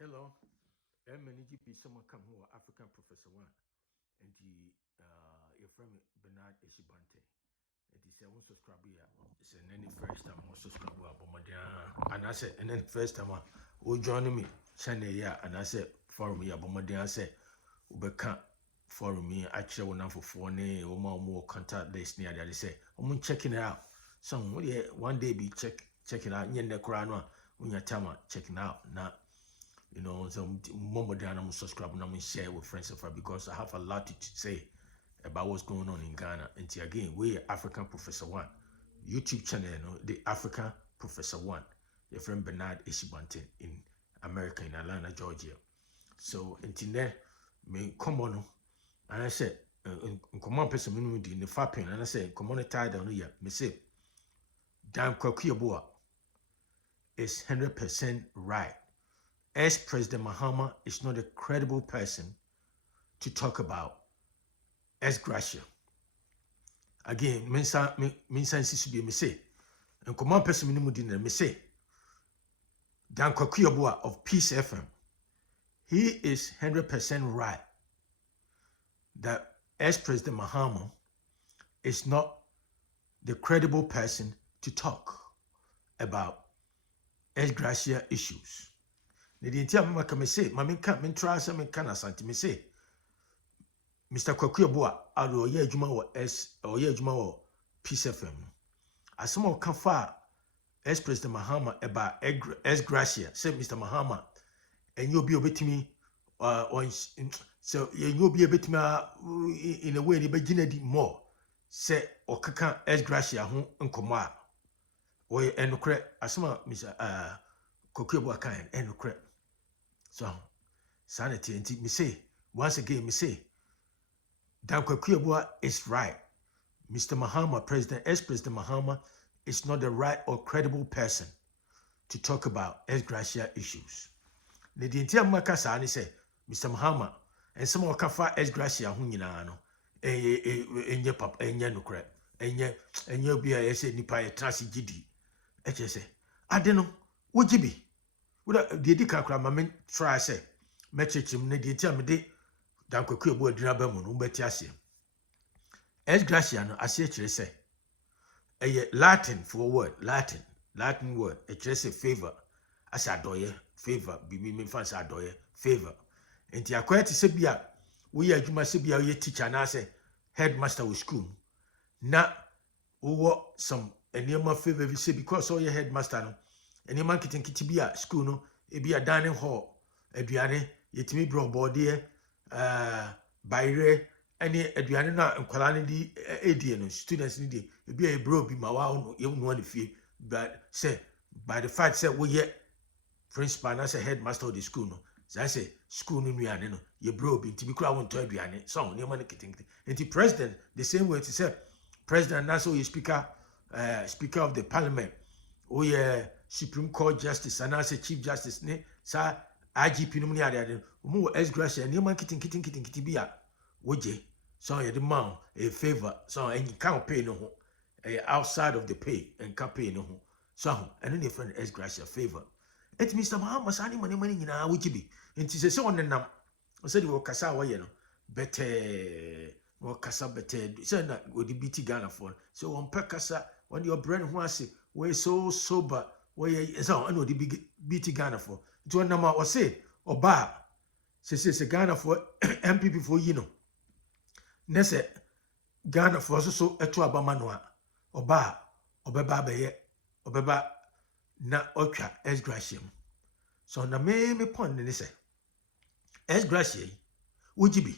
Hello, I'm NGP. Someone come here, African Professor One, and your friend Bernard Eshibante. And he said, I want to subscribe here. It's an any first time I want to subscribe here. And I said, and then first time who joining me, China here, and I said, forum here, Bomadia, I said, Ubeka forum me, actually, one for 4 days, or more contact days near there. They say, I'm checking it out. So, one day be checking out, in the crown, when you're checking out. Now, you know, some more than I'm subscribe and I'm share with friends of her because I have a lot to say about what's going on in Ghana. And again, we're African Professor One YouTube channel, you know, the African Professor One, your friend Bernard Eshibante in America, in Atlanta, Georgia. So until then, me come on, and I said, come on, person, in the fapping, and I said, come on, tied down here, me say, damn Kwaku Yeboah is 100% right. Ex-President Mahama is not a credible person to talk about ex-Gratia. Again, mensa insisu be me say, and command person minimum dinner me say, Dan Kwaku Yeboah of Peace FM, he is 100% right that ex-President Mahama is not the credible person to talk about ex-Gratia issues. The entire mama me say, Mammy can't try some kind of santi me say, Mr. Kwaku Yeboah, out of ye Juma or S or ye Juma or Peace FM. As some can far ex-President Mahama about ex-Gratia, said Mr. Mahama, and you'll be a bit to me, so you'll be a bit in a way the beginning more, say, or kaka ex-Gratia, whom uncoma, or and credit, as some Mr. Kwaku Yeboah kind, and credit. So, sanity, and me say, once again, me say, Dan Kwaku Yeboah is right. Mr. Mahama, ex-President Mahama, is not the right or credible person to talk about ex-Gratia issues. The entire Makasa say, Mr. Mahama, and some of Kafa ex-Gratia, whom you know, and your pop, and your no crap, and your be a say, Nipa, a trashy giddy. I just say, I don't know, would you be? Would the Dika Mamma try say, Metric him, Nady tell me de Dan Kwaku Yeboah Drabamun, Umbetiasia. Ex-Gratia, I say, a Latin for a word, Latin word, a trace favor, as I doye, favor, be me fans I doye, favor. And the acquired to Sabia, we are Juma Sabia, your teacher, and I say, headmaster with school. Now, who some, and near my favor, you say, because all your headmaster, no, and your marketing kitibia, school, no, it be a dining hall, a diane, yet me bro body, by any Adriana and Qualani Adian students need it be a bro be my wow, you want to feel, but say by the fact that we yet principal and as a headmaster of the school, no, so I say school no no, you bro be to be crowd on to Adriana, so near money getting and the president the same way to say president Nassau is speaker of the parliament, oh yeah, Supreme Court Justice and as a Chief Justice, ne, sir, IGP no money, who ex-Gratia, near man kitty bia, would ye? So you demand a favor, so and you can't pay no outside of the pay and can't pay no so and then friend ex-Gratia favor. It Mr. Mahama sani money in our be. And it is so on the num. I said you Kasa way, better no Kasa better. So that would the BT Ghana for. So on Pekasa, when your brain was we're so sober, where you so I know the big BT Ghana for. It one number was say or bar. Says a Ghana for MPP for you know. Nese Ghana for so a two abamanoa or bar or beba beye or beba na ocha ex-Gratia. So na me point ni say ex-Gratia would you be?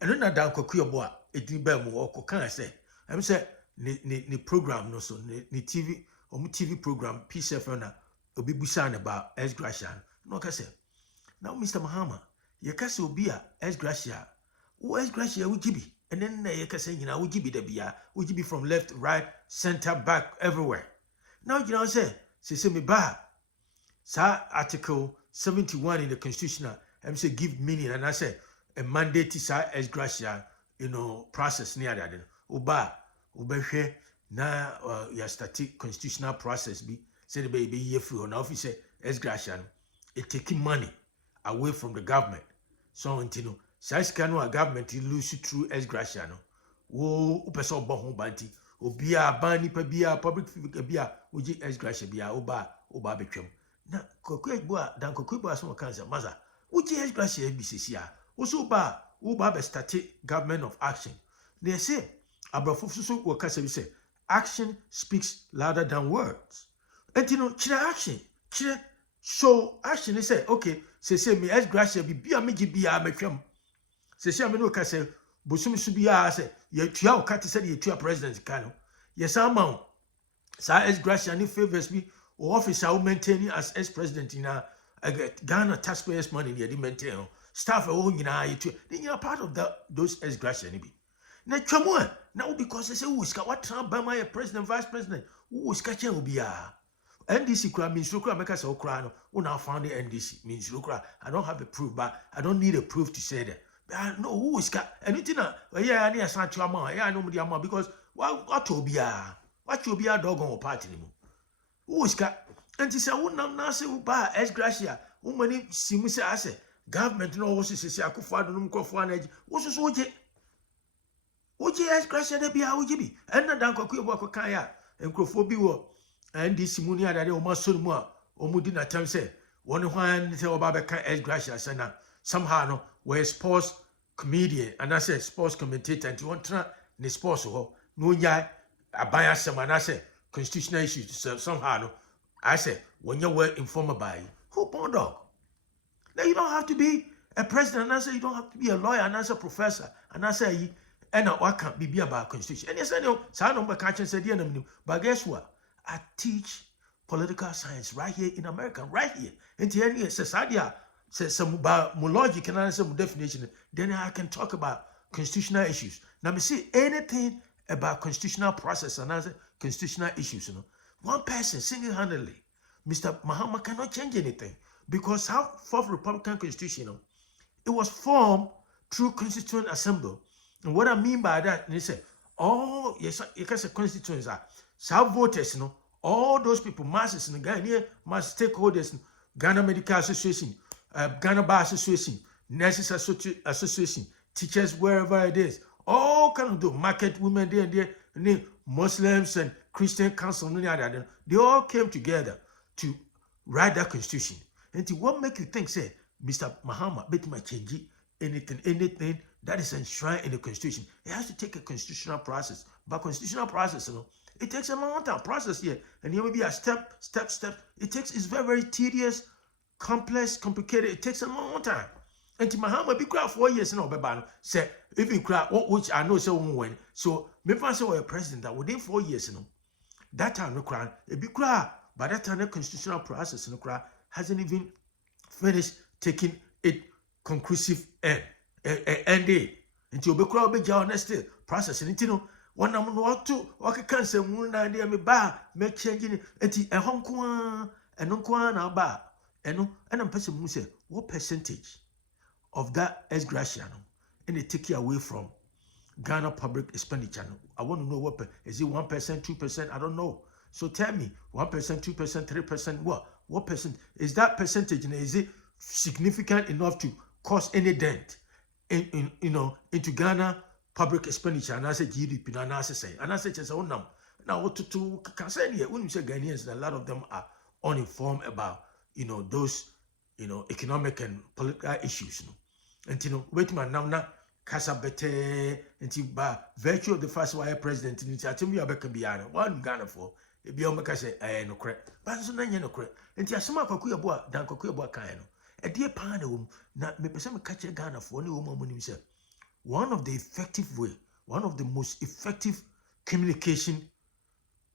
And then Dan Kwaku Yeboah it didn't bear more or can I say I'm say ni program no so ni TV or TV program Peace FM na obi busan about ex-Gratia. No can say now Mr. Mahama you can say obi a ex-Gratia. Who ex-Gratia would you be? And then you can say, you know, would you be the BR? Would you be from left, right, center, back, everywhere? Now, you know, say me back. Sir, Article 71 in the Constitution, I'm say give meaning, and I say a mandate to sir ex-Gratia, you know, process near that. Uba, na your static constitutional process be say the baby year free on office ex-Gratia, it taking money away from the government. So until size canoe a government lose through ex-Gratia no. Wo person bo banti. Obia ban nipa bia public figure bia woji ex-Gratia bia oba betwam. Na Kwaku Yeboah dan Kwaku Yeboah so kan say maza. Woji ex-Gratia bi sesia. Wo so ba be start government of action. They say abrafo so wo kasa bi say action speaks louder than words. And chira action. Chira show action is say okay, say me ex-Gratia bi bia meji bia metwam. Say me no kasa bosum su bia say ye tua o kate say ye tua president kan no. Yes amount. Sa ex-Gratia ni favors bi o officer who maintaining as ex-president in Ghana taxpayers money ye di maintain. Staff all they are part of those ex-Gratia ni bi. Na twamo na because they say who is what Trump by my president vice president who is catching obia. NDC kura means kura make us okra no. Who now found the NDC means kura. I don't have a proof, but I don't need a proof to say that. But I know who is anything. Yeah, I need a sign to amount. Yeah, I know the amount because what obia dog on party anymore. Who is and he said, who now say who buy ex-Gratia? Who many simu say I say government no was say akufo no mkofo na agi. Wo so oje ex-Gratia na bia oje bi. And na dan Kwaku Yeboah kan ya nkrofo bi wo NDC mu ni adade o maso mu a o mu di na tam say won hwan say oba be kan ex-Gratia say na somehow no we sports comedian and I say sports commentator and won tra ne sports ho no nya abaya sem and I say constitutional issues somehow no I say when you were informed by who born dog. Now you don't have to be a president and I say you don't have to be a lawyer and I say professor and I say and what can't be about constitution. And yes, I know, so I know my catch and said, but guess what? I teach political science right here in America, right here. And the end society says some about more logic and answer some definition. Then I can talk about constitutional issues. Now me see anything about constitutional process and answer constitutional issues, one person single-handedly, Mr. Mahama cannot change anything because how fourth Republican Constitution, it was formed through Constituent Assembly. And what I mean by that, they say, all yes, you can say constituents are some voters, all those people, masses in the Ghana, mass stakeholders, Ghana Medical Association, Ghana Bar Association, Nurses Association, teachers, wherever it is, all kind of do market women there, Muslims and Christian Council, they all came together to write that constitution. And what make you think, say, Mr. Mahama, bet my change anything that is enshrined in the constitution? It has to take a constitutional process. But constitutional process, it takes a long time process here. And here may be a step. It's very, very tedious, complex, complicated. It takes a long time. And Mahama be crowd 4 years no beba say if you crowd which I know so win. So me fancy a president that within 4 years, that time no crowd, it be crowd. By that time the constitutional process no crowd hasn't even finished taking it conclusive end until be crowd be jaw next process and one am no to okay can say mun na dey me ba me changing enti ehon ko eno na ba eno and person mu say what percentage of that ex-Gratia and they take it away from Ghana public expenditure. I want to know what is it 1%, 2%? I don't know. So tell me 1%, 2%, 3%. What percent is that percentage? And is it significant enough to cause any dent into Ghana public expenditure? And I say GDP. And I say just now what to can say here when you say Ghanaians, a lot of them are uninformed about those economic and political issues. And wait man now kasa bete by virtue of the first wire president in I tell you abeka biana one Ghana for e bi o meka say no correct but so na nye no correct enti asema Kwaku Yeboah dan Kwaku Yeboah kan no e de pa na wo na me pese me ka che Ghana for ne wo mamunim say one of the most effective communication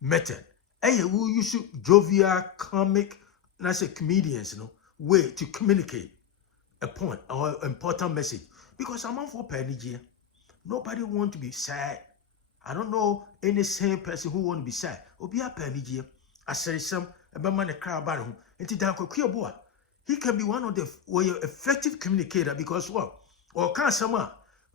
method who use jovial comic na say comedians way to communicate a point or important message. Because I'm on for penny. Nobody want to be sad. I don't know any same person who want to be sad. Obi a penny. I say some about man a crowd about him. And to Dan Kwaku Yeboah, he can be one of the effective communicator because what? Or can someone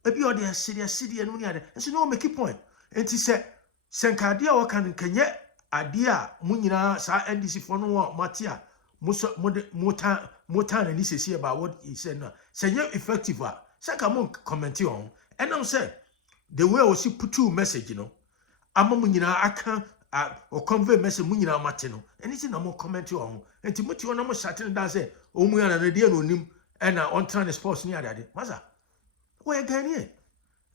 maybe or the city and money and so no make a point. And he said, Sankadia or can yet idea munina sa NDC for no matia. Motan and this about what he said now. Say you effective. Say come on comment on. And I'm saying the way I was put two message, you know. I'm I can or convey message munina matino. Anything I'm more comment on. And Timothy on almost shutting down say, oh we are an idea no nim and on trying to sports near that. Maza. Where again here?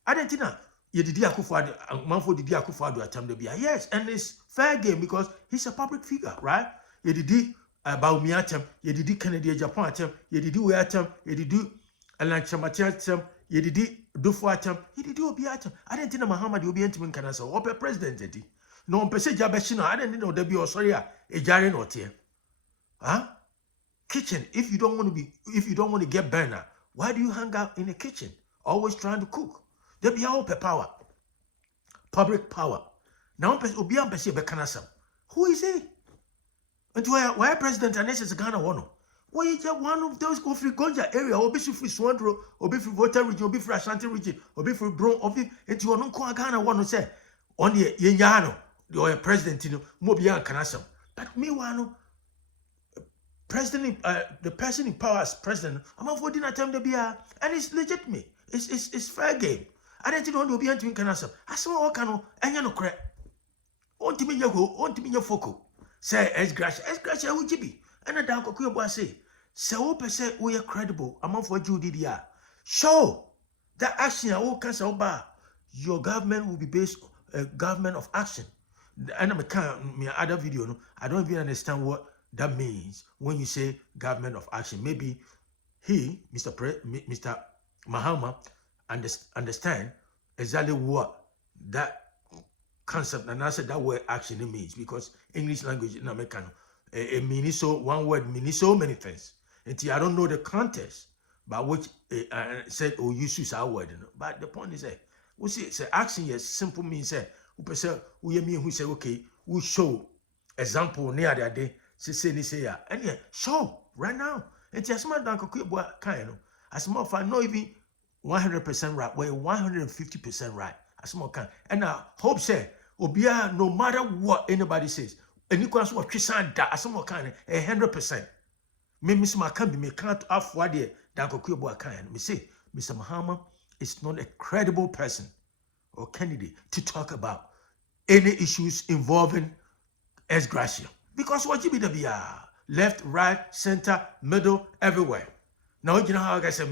I didn't know. You did Akufo man for the Akufo attempt to be yes, and it's fair game because he's a public figure, right? You did about me attempt, you did Kennedy Japan attempt, you did we attempt, you did Alanchamati attempt, you did do for attempt, you did Obi attempt. I didn't know Mahama will be intimate can answer. What president? No person Jabashino, I didn't know there be sorry a jarring or tear. Huh? Kitchen, if you don't want to get burner, why do you hang out in the kitchen? Always trying to cook. There be all power. Public power. Now Obi Ambassador Bekanasam. Who is he? And why President Anes is Ghana one? Why is just one of those go free Gonja area, or be free Swandro, or be free Water region, or be free Ashanti region, or be free Bron, or be into one uncle Ghana one say on the Yenyano, the president in Mobian Kanasam. But meanwhile, President, the person in power as president, I'm avoiding a time to be and it's legitimate. It's fair game. I don't know be anti canasa. I saw all cano and you know crack. On to me your go, on to me your focal. Say ex-Gratia would be. And a dark Kwaku Yeboah say open say we are credible among for Judy. Show that action all cancer bar. Your government will be based a government of action. And I'm a other video. No, I don't even understand what that means when you say government of action. Maybe he, Mr. Mahama, understand exactly what that concept and I said that word actually means, because English language in American it means so one word means so many things. Until I don't know the context by which said or use our word. But the point is that we see say action yes simple means we mean who say okay we show example near the day say yeah and yeah show right now. Until as much Kwaku Yeboah kind of as more of not even 100% right, we're 150% right. As more can. And I hope say, Obia, no matter what anybody says, and you can what Christian that as more kind 100%. Me Miss Makambi me can't afford it than Kwaku Yeboah kind. Me say, Mr. Mahama is not a credible person or candidate to talk about any issues involving ex-Gratia. Because what you be the left, right, center, middle, everywhere. Now you know how I say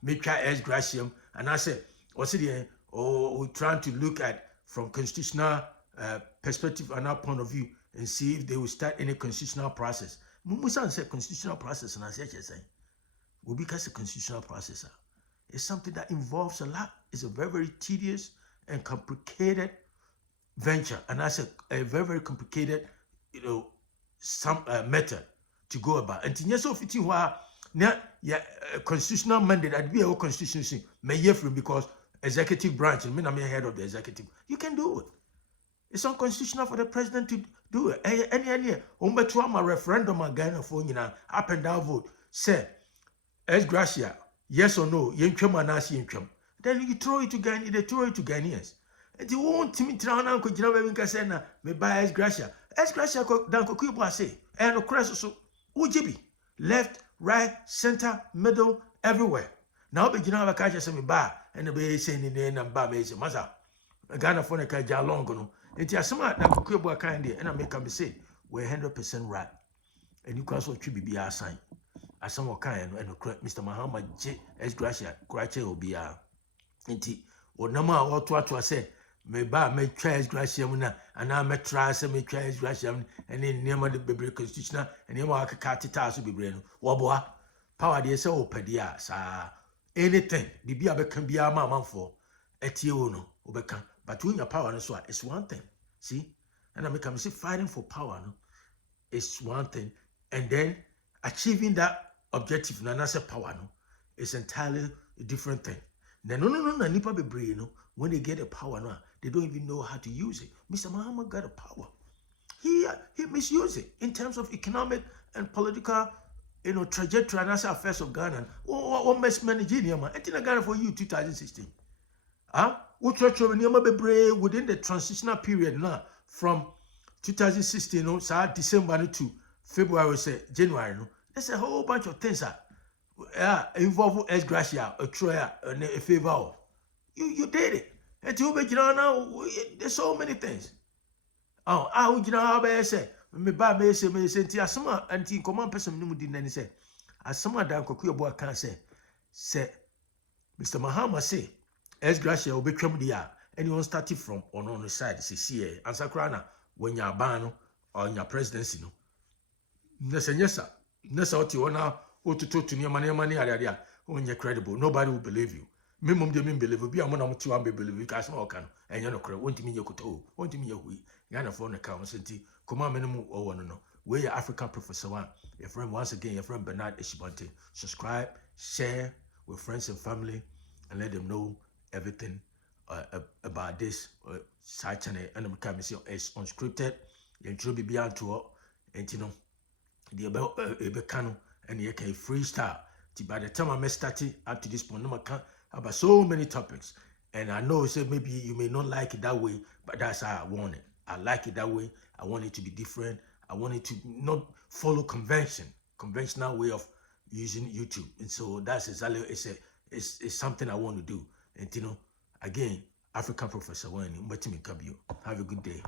me try ex-Gratia, and I said, what's it we're trying to look at from constitutional perspective and our point of view and see if they will start any constitutional process. Mumusan said constitutional process, and I said, will be because a constitutional process. It's something that involves a lot. It's a very, very tedious and complicated venture, and I said a very, very complicated, some method to go about. And to so fitting why now constitutional mandate that be a constitution may hear from because executive branch and I'm head of the executive. You can do it. It's unconstitutional for the president to do it. Any a referendum again for up and down vote. Say ex-Gratia, yes or no, then you throw it to Ghanaians, they throw it to Ghanaians. And you won't me try now could you me buy ex-Gratia. Ex-Gratia dan Kwaku Yeboah say, and no crash so UGB left, right, center, middle, everywhere. Now be Gina Vakaja say me buy and the bay saying in the end and bar me say Maza. Ghana for a kaja long no. It's a smart dan Kwaku Yeboah kind and I make me say we're 100% right. And you can so be our sign. As some kind and Mr. Mahama J. ex-Gratia, Gratia will be our. Inti, or no more what to say. Me ba me try ex-Gratia and I may try some me try ex-Gratia and then near the baby constitutional and near my catita to be brain. Waboa, power de so pedia, sa anything, the be can be a mamma for etiono, obekan. But when your power is what it's one thing. See? And I make a mistake fighting for power, no? It's one thing. And then achieving that objective, no, not power, no, it's entirely a different thing. No, nipa be brain, no. When they get the power now, they don't even know how to use it. Mr. Mahama got a power. He misused it in terms of economic and political, trajectory and affairs of Ghana. What mess managing him? I think Ghana for you 2016. What church within the transitional period now from 2016, December to February say January no. There's a whole bunch of things that involve ex-Gratia, a trial, and a favor. You did it. And you make now. There's so many things. Oh, I would how I say. Me ba me say nti asoma anti command person no mu di nani say asoma dan Kwaku Yeboah kan say Mr. Mahama say ex-Gratia obetwam dia anyone started from on the side say see answer krana when ya ban no or your presidency no nesa oti ona otuto to ne mane area onye credible, nobody will believe you. Me mum de me believe bi amona mti wan be believe ka asema oka no enye no kre wontimi nye kuto wontimi nye hui Ghana for no ka senti koma me no mu owo no we your African professor one your friend once again your friend Bernard Eshibante. Subscribe, share with friends and family and let them know everything about this side channel. And I'm coming is unscripted. You intro be beyond to and you know the about and you can freestyle. By the time I may start it up to this point, I can about so many topics. And I know say maybe you may not like it that way, but that's how I want it. I like it that way. I want it to be different. I want it to not follow conventional way of using YouTube. And so that's exactly it's something I want to do. And you know, again, African Professor Wayne, have a good day.